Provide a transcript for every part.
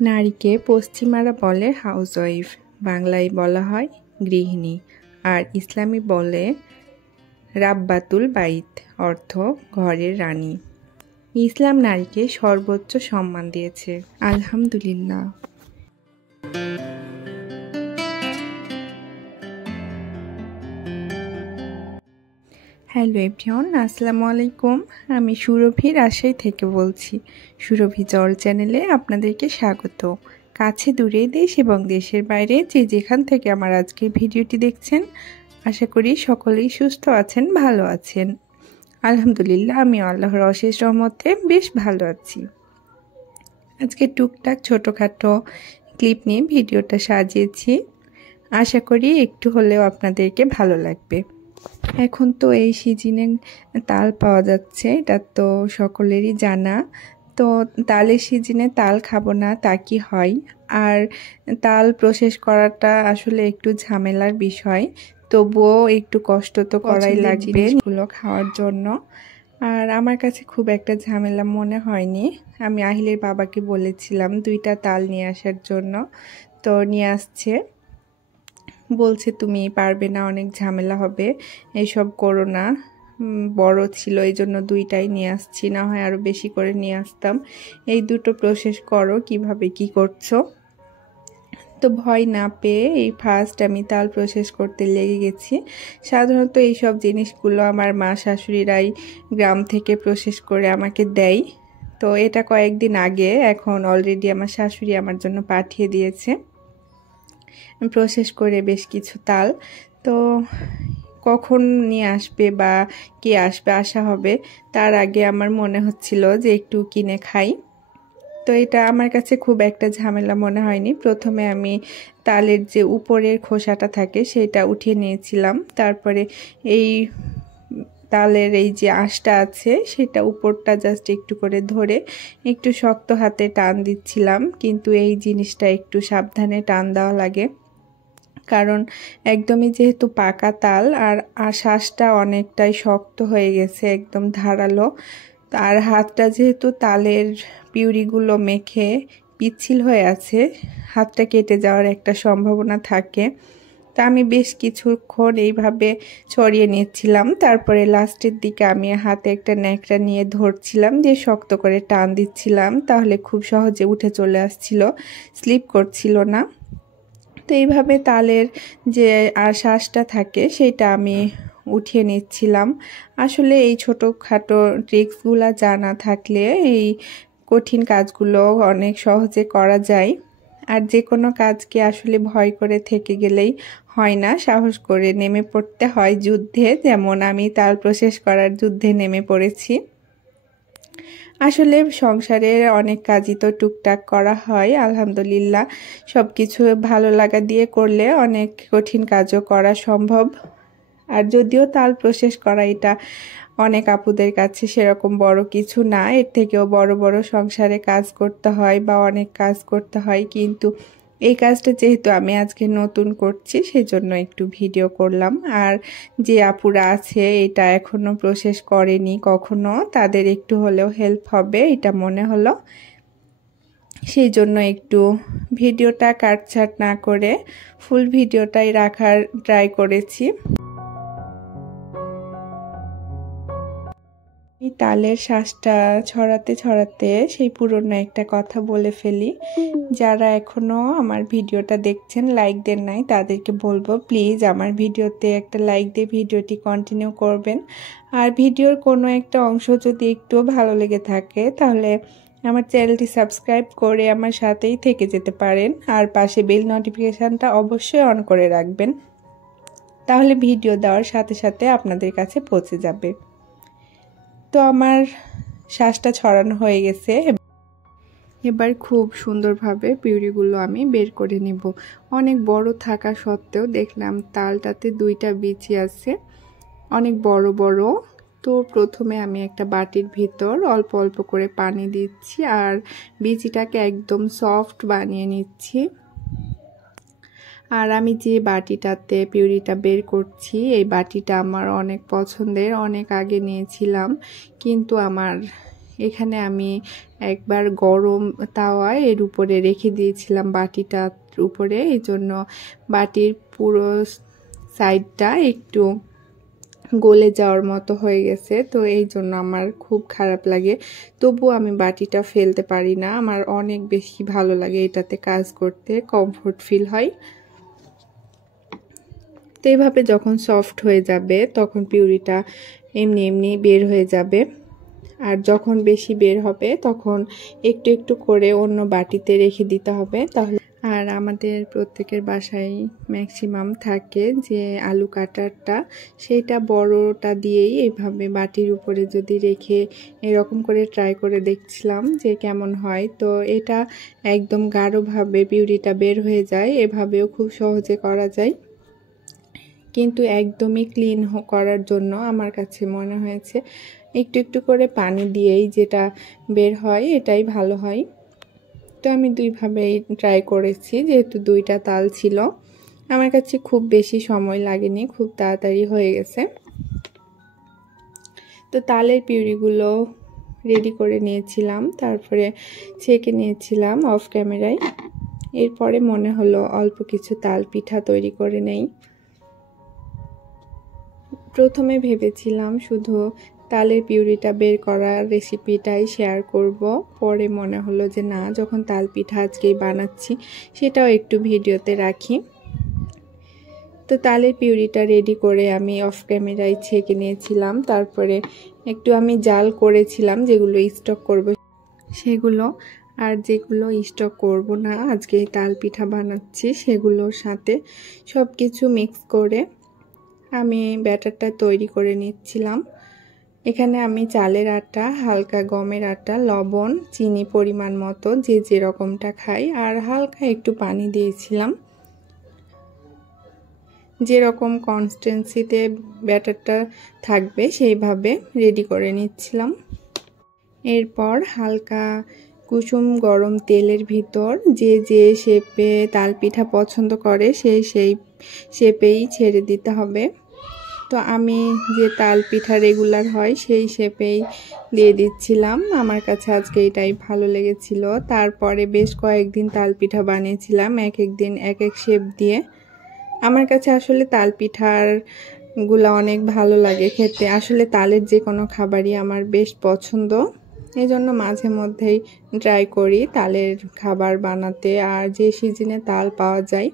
নারীকে পশ্চিমারা বলে হাউসওয়াইফ, বাংলায় বলা হয় গৃহিণী, আর ইসলামী বলে রাব্বাতুল বাইত, অর্থ ঘরের রানী। ইসলাম নারীকে সর্বোচ্চ সম্মান দিয়েছে, আলহামদুলিল্লাহ। হ্যালো এভরিওয়ান, আসসালামু আলাইকুম। আমি সুরভি, রাজশাহী থেকে বলছি। সুরভি জল চ্যানেলে আপনাদেরকে স্বাগত। কাছে দূরে, দেশ এবং দেশের বাইরে যে যেখান থেকে আমার আজকের ভিডিওটি দেখছেন, আশা করি সকলেই সুস্থ আছেন, ভালো আছেন। আলহামদুলিল্লাহ, আমি আল্লাহর অশেষ রহমতে বেশ ভালো আছি। আজকে টুকটাক ছোটোখাটো ক্লিপ নিয়ে ভিডিওটা সাজিয়েছি, আশা করি একটু হলেও আপনাদেরকে ভালো লাগবে। এখন তো এই সিজনে তাল পাওয়া যাচ্ছে, এটা তো সকলেরই জানা। তো তালের সিজনে তাল খাবো না তা কি হয়? আর তাল প্রসেস করাটা আসলে একটু ঝামেলার বিষয়, তবুও একটু কষ্ট তো করাই লাগবে এগুলো খাওয়ার জন্য। আর আমার কাছে খুব একটা ঝামেলা মনে হয়নি। আমি আহিলের বাবাকে বলেছিলাম 2টা তাল নিয়ে আসার জন্য, তো নিয়ে আসছে। বলছে তুমি পারবে না, অনেক ঝামেলা হবে, এইসব করো না। বড় ছিল এই জন্য 2টাই নিয়ে আসছি, না হয় আরও বেশি করে নিয়ে আসতাম। এই 2টো প্রসেস করো, কিভাবে কি করছো। তো ভয় না পেয়ে এই ফার্স্ট আমি তাল প্রসেস করতে লেগে গেছি। সাধারণত এই সব জিনিসগুলো আমার মা শাশুড়িরাই গ্রাম থেকে প্রসেস করে আমাকে দেয়। তো এটা কয়েকদিন আগে, এখন অলরেডি আমার শাশুড়ি আমার জন্য পাঠিয়ে দিয়েছে প্রসেস করে বেশ কিছু তাল। তো কখন নিয়ে আসবে বা কে আসবে, আসা হবে, তার আগে আমার মনে হচ্ছিল যে একটু কিনে খাই। তো এটা আমার কাছে খুব একটা ঝামেলা মনে হয়নি। প্রথমে আমি তালের যে উপরের খোসাটা থাকে সেটা উঠিয়ে নিয়েছিলাম, তারপরে এই তালের এই যে আঁশটা আছে সেটা উপরটা জাস্ট একটু করে ধরে একটু শক্ত হাতে টান দিচ্ছিলাম। কিন্তু এই জিনিসটা একটু সাবধানে টান দেওয়া লাগে, কারণ একদমই যেহেতু পাকা তাল আর শ্বাসটা অনেকটাই শক্ত হয়ে গেছে, একদম ধারালো। আর হাতটা যেহেতু তালের পিউরিগুলো মেখে পিচ্ছিল হয়ে আছে, হাতটা কেটে যাওয়ার একটা সম্ভাবনা থাকে। তা আমি বেশ কিছুক্ষণ এইভাবে ছড়িয়ে নিচ্ছিলাম, তারপরে লাস্টের দিকে আমি হাতে একটা ন্যাকড়া নিয়ে ধরছিলাম, দিয়ে শক্ত করে টান দিচ্ছিলাম, তাহলে খুব সহজে উঠে চলে আসছিল, স্লিপ করছিল না। তো এইভাবে তালের যে শ্বাসটা থাকে সেটা আমি উঠিয়ে নিচ্ছিলাম। আসলে এই ছোটোখাটো ট্রিক্সগুলো জানা থাকলে এই কঠিন কাজগুলো অনেক সহজে করা যায়। আর যে কোনো কাজকে আসলে ভয় করে থেকে গেলেই হয় না, সাহস করে নেমে পড়তে হয় যুদ্ধে। যেমন আমি তাল প্রসেস করার যুদ্ধে নেমে পড়েছি। আসলে সংসারের অনেক কাজই তো টুকটাক করা হয়, আলহামদুলিল্লাহ। সব কিছু ভালো লাগা দিয়ে করলে অনেক কঠিন কাজও করা সম্ভব। আর যদিও তাল প্রসেস করা এটা অনেক আপুদের কাছে সেরকম বড় কিছু না, এর থেকেও বড় বড় সংসারে কাজ করতে হয় বা অনেক কাজ করতে হয়, কিন্তু এই কাজটা যেহেতু আমি আজকে নতুন করছি সেজন্য একটু ভিডিও করলাম। আর যে আপুরা আছে এটা এখনো প্রসেস করেনি কখনো, তাদের একটু হলেও হেল্প হবে এটা মনে হলো, সেই জন্য একটু ভিডিওটা কাটছাট না করে ফুল ভিডিওটাই রাখার ট্রাই করেছি। এই তালের শ্বাসটা ছড়াতে ছড়াতে সেই পুরনো একটা কথা বলে ফেলি। যারা এখনো আমার ভিডিওটা দেখছেন, লাইক দেন নাই, তাদেরকে বলবো প্লিজ আমার ভিডিওতে একটা লাইক দিয়ে ভিডিওটি কন্টিনিউ করবেন। আর ভিডিওর কোনো একটা অংশ যদি একটু ভালো লেগে থাকে তাহলে আমার চ্যানেলটি সাবস্ক্রাইব করে আমার সাথেই থেকে যেতে পারেন। আর পাশে বেল নোটিফিকেশানটা অবশ্যই অন করে রাখবেন, তাহলে ভিডিও দেওয়ার সাথে সাথে আপনাদের কাছে পৌঁছে যাবে। তো আমার শ্বাসটা ছড়ানো হয়ে গেছে, এবার খুব সুন্দরভাবে পিউরিগুলো আমি বের করে নিব। অনেক বড় থাকা সত্ত্বেও দেখলাম তালটাতে 2টা বিচি আছে, অনেক বড় বড়। তো প্রথমে আমি একটা বাটির ভিতর অল্প অল্প করে পানি দিচ্ছি আর বিচিটাকে একদম সফট বানিয়ে নিচ্ছি। আর আমি যে বাটিটাতে পিউরিটা বের করছি এই বাটিটা আমার অনেক পছন্দের, অনেক আগে নিয়েছিলাম, কিন্তু আমার এখানে আমি একবার গরম তাওয়ায় এর উপরে রেখে দিয়েছিলাম বাটিটার উপরে, এই জন্য বাটির পুরো সাইডটা একটু গলে যাওয়ার মতো হয়ে গেছে। তো এই জন্য আমার খুব খারাপ লাগে, তবু আমি বাটিটা ফেলতে পারি না। আমার অনেক বেশি ভালো লাগে এটাতে কাজ করতে, কমফোর্ট ফিল হয়। তো এইভাবে যখন সফট হয়ে যাবে তখন পিউরিটা এমনি এমনি বের হয়ে যাবে। আর যখন বেশি বের হবে তখন একটু একটু করে অন্য বাটিতে রেখে দিতে হবে তাহলে। আর আমাদের প্রত্যেকের বাসায় ম্যাক্সিমাম থাকে যে আলু কাটারটা, সেইটা বড়টা দিয়েই এইভাবে বাটির উপরে যদি রেখে এরকম করে ট্রাই করে দেখছিলাম যে কেমন হয়। তো এটা একদম গাঢ়ভাবে পিউরিটা বের হয়ে যায়, এভাবেও খুব সহজে করা যায়। কিন্তু একদমই ক্লিন করার জন্য আমার কাছে মনে হয়েছে একটু একটু করে পানি দিয়েই যেটা বের হয় এটাই ভালো হয়। তো আমি দুইভাবেই ট্রাই করেছি, যেহেতু দুইটা তাল ছিল আমার কাছে খুব বেশি সময় লাগেনি, খুব তাড়াতাড়ি হয়ে গেছে। তো তালের পিউরিগুলো রেডি করে নিয়েছিলাম, তারপরে ছেঁকে নিয়েছিলাম অফ ক্যামেরায়। এরপরে মনে হলো অল্প কিছু তাল পিঠা তৈরি করে নেই। প্রথমে ভেবেছিলাম শুধু তালের পিউরিটা বের করার রেসিপিটাই শেয়ার করব, পরে মনে হলো যে না, যখন তাল পিঠা আজকেই বানাচ্ছি সেটাও একটু ভিডিওতে রাখি। তো তালের পিউরিটা রেডি করে আমি অফ ক্যামেরায় ছেঁকে নিয়েছিলাম, তারপরে একটু আমি জাল করেছিলাম যেগুলো স্টক করব সেগুলো, আর যেগুলো স্টক করব না আজকে তাল পিঠা বানাচ্ছি সেগুলোর সাথে সব কিছু মিক্স করে আমি ব্যাটারটা তৈরি করে নিচ্ছিলাম। এখানে আমি চালের আটা, হালকা গমের আটা, লবণ, চিনি পরিমাণ মতো যে যেরকমটা খাই, আর হালকা একটু পানি দিয়েছিলাম। যেরকম কনসিস্টেন্সিতে ব্যাটারটা থাকবে সেইভাবে রেডি করে নিচ্ছিলাম। এরপর হালকা কুসুম গরম তেলের ভিতর যে যে শেপে তাল পিঠা পছন্দ করে সেই শেপেই ছেড়ে দিতে হবে। তো আমি যে তাল পিঠা রেগুলার হয় সেই শেপেই দিয়ে দিচ্ছিলাম, আমার কাছে আজকে এটাই ভালো লেগেছিল। তারপরে বেশ কয়েকদিন তাল পিঠা বানিয়েছিলাম, এক এক দিন এক এক শেপ দিয়ে। আমার কাছে আসলে তাল পিঠার গুলা অনেক ভালো লাগে খেতে, আসলে তালের যে কোনো খাবারই আমার বেশ পছন্দ, এই জন্য মাঝে মধ্যেই ট্রাই করি তালের খাবার বানাতে। আর যে সিজনে তাল পাওয়া যায়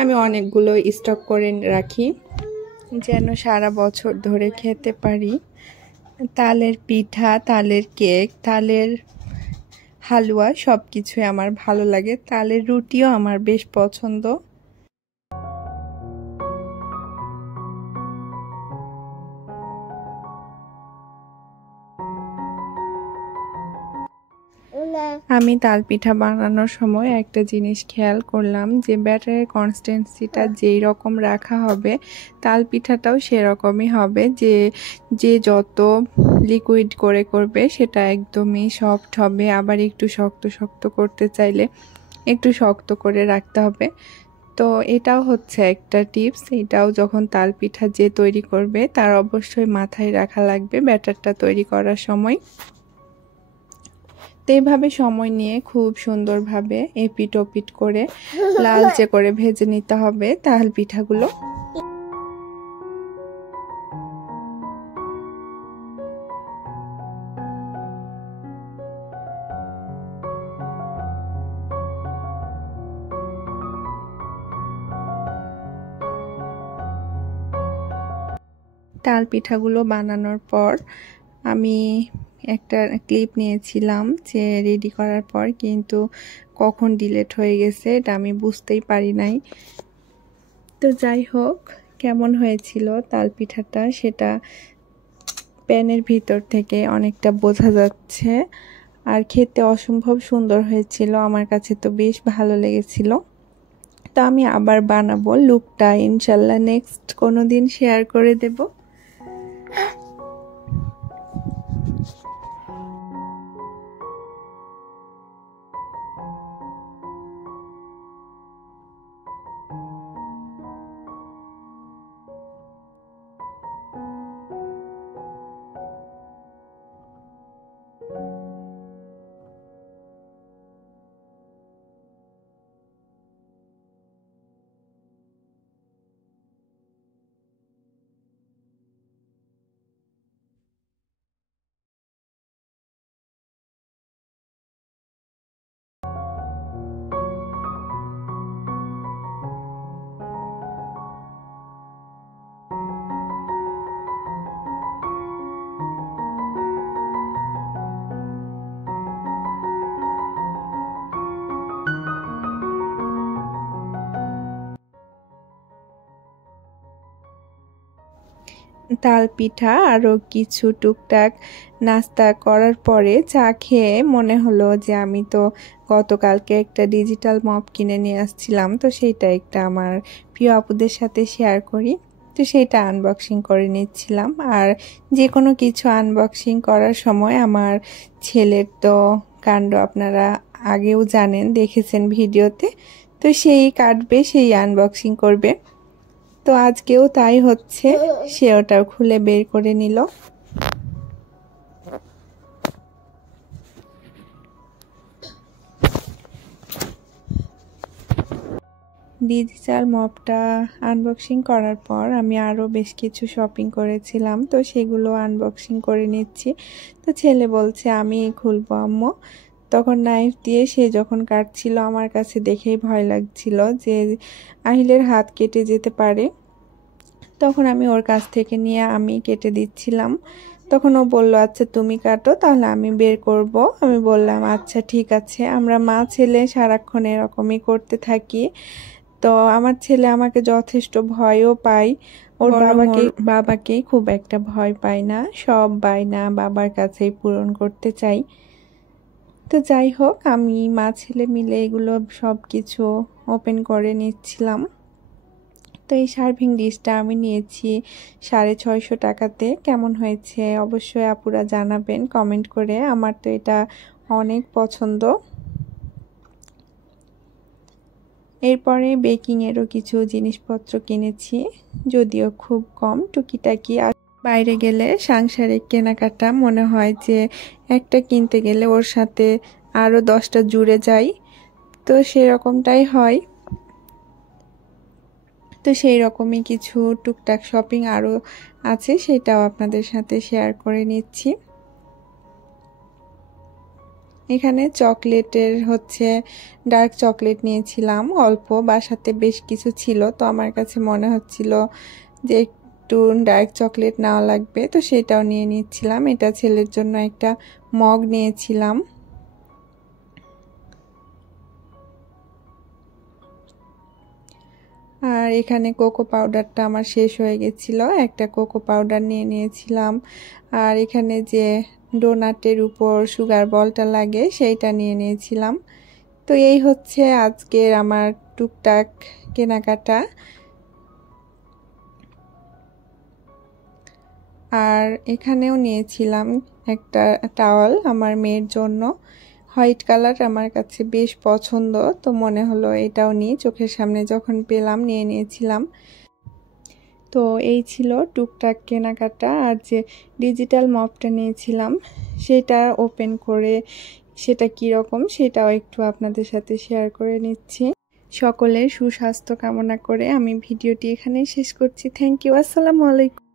আমি অনেকগুলো স্টক করে রাখি যেন সারা বছর ধরে খেতে পারি। তালের পিঠা, তালের কেক, তালের হালুয়া সব কিছুই আমার ভালো লাগে। তালের রুটিও আমার বেশ পছন্দ। আমি তাল পিঠা বানানোর সময় একটা জিনিস খেয়াল করলাম যে ব্যাটারের কনসিস্টেন্সিটা যেই রকম রাখা হবে তাল পিঠাটাও সেরকমই হবে। যে যত লিকুইড করে করবে সেটা একদমই সফট হবে, আবার একটু শক্ত শক্ত করতে চাইলে একটু শক্ত করে রাখতে হবে। তো এটাও হচ্ছে একটা টিপস, এটাও যখন তাল পিঠা যে তৈরি করবে তার অবশ্যই মাথায় রাখা লাগবে ব্যাটারটা তৈরি করার সময়। তো এইভাবে সময় নিয়ে খুব সুন্দরভাবে এপিট ওপিট করে লালচে করে ভেজে নিতে হবে তাল পিঠাগুলো। তাল পিঠাগুলো বানানোর পর আমি একটা ক্লিপ নিয়েছিলাম যে রেডি করার পর, কিন্তু কখন ডিলিট হয়ে গেছে এটা আমি বুঝতেই পারি নাই। তো যাই হোক, কেমন হয়েছিল তাল পিঠাটা সেটা প্যানের ভিতর থেকে অনেকটা বোঝা যাচ্ছে, আর খেতে অসম্ভব সুন্দর হয়েছিল, আমার কাছে তো বেশ ভালো লেগেছিল। তো আমি আবার বানাবো, লুকটা ইনশাল্লাহ নেক্সট কোনো দিন শেয়ার করে দেব। তাল পিঠা আরও কিছু টুকটাক নাস্তা করার পরে চা খেয়ে মনে হলো যে আমি তো গতকালকে একটা ডিজিটাল মপ কিনে নিয়ে আসছিলাম, তো সেইটা একটা আমার প্রিয় আপুদের সাথে শেয়ার করি। তো সেইটা আনবক্সিং করে নিচ্ছিলাম। আর যে কোনো কিছু আনবক্সিং করার সময় আমার ছেলের তো কাণ্ড আপনারা আগেও জানেন, দেখেছেন ভিডিওতে। তো সেই কাটবে, সেই আনবক্সিং করবে। তো আজকেও তাই হচ্ছে, সে ওটাও খুলে বের করে নিল। ডিজিটাল মপটা আনবক্সিং করার পর আমি আরও বেশ কিছু শপিং করেছিলাম, তো সেগুলো আনবক্সিং করে নিচ্ছি। তো ছেলে বলছে আমি খুলবো আম্মু। তখন নাইফ দিয়ে সে যখন কাটছিল আমার কাছে দেখেই ভয় লাগছিল যে আহিলের হাত কেটে যেতে পারে। তখন আমি ওর কাছ থেকে নিয়ে আমি কেটে দিচ্ছিলাম। তখন ও বলল আচ্ছা তুমি কাটো, তাহলে আমি বের করব। আমি বললাম আচ্ছা ঠিক আছে। আমরা মা ছেলে সারাক্ষণ এরকমই করতে থাকি। তো আমার ছেলে আমাকে যথেষ্ট ভয়ও পায়, ওর বাবাকে খুব একটা ভয় পায় না, সব বায়না বাবার কাছেই পূরণ করতে চাই। তো যাই হোক, আমি মা ছেলে মিলে এগুলো সব কিছু ওপেন করে নিচ্ছিলাম। তো এই সার্ভিং ডিশটা আমি নিয়েছি 650 টাকাতে। কেমন হয়েছে অবশ্যই আপুরা জানাবেন কমেন্ট করে। আমার তো এটা অনেক পছন্দ। এরপরে বেকিংয়েরও কিছু জিনিসপত্র কিনেছি, যদিও খুব কম, টুকিটাকি। বাইরে গেলে সাংসারিক কেনাকাটা মনে হয় যে একটা কিনতে গেলে ওর সাথে আরও 10টা জুড়ে যায়, তো সেরকমটাই হয়। তো সেই রকমই কিছু টুকটাক শপিং আরও আছে, সেটাও আপনাদের সাথে শেয়ার করে নিচ্ছি। এখানে চকলেটের ডার্ক চকলেট নিয়েছিলাম অল্প, বাসাতে বেশ কিছু ছিল, তো আমার কাছে মনে হচ্ছিল যে একটু ডার্ক চকলেট নেওয়া লাগবে, তো সেটাও নিয়ে নিচ্ছিলাম। এটা ছেলের জন্য একটা মগ নিয়েছিলাম। আর এখানে কোকো পাউডারটা আমার শেষ হয়ে গেছিলো, একটা কোকো পাউডার নিয়ে নিয়েছিলাম। আর এখানে যে ডোনাটের উপর সুগার বলটা লাগে সেইটা নিয়ে নিয়েছিলাম। তো এই হচ্ছে আজকের আমার টুকটাক কেনাকাটা। আর এখানেও নিয়েছিলাম একটা টাওয়াল আমার মেয়ের জন্য, হোয়াইট কালার আমার কাছে বেশ পছন্দ, তো মনে হলো এটাও নিই। চোখের সামনে যখন পেলাম নিয়ে নিয়েছিলাম। তো এই ছিল টুকটাক কেনাকাটা। আর যে ডিজিটাল মপটা নিয়েছিলাম সেটা ওপেন করে সেটা কীরকম সেটাও একটু আপনাদের সাথে শেয়ার করে নিচ্ছি। সকলের সুস্বাস্থ্য কামনা করে আমি ভিডিওটি এখানেই শেষ করছি। Thank you. আসসালামু আলাইকুম।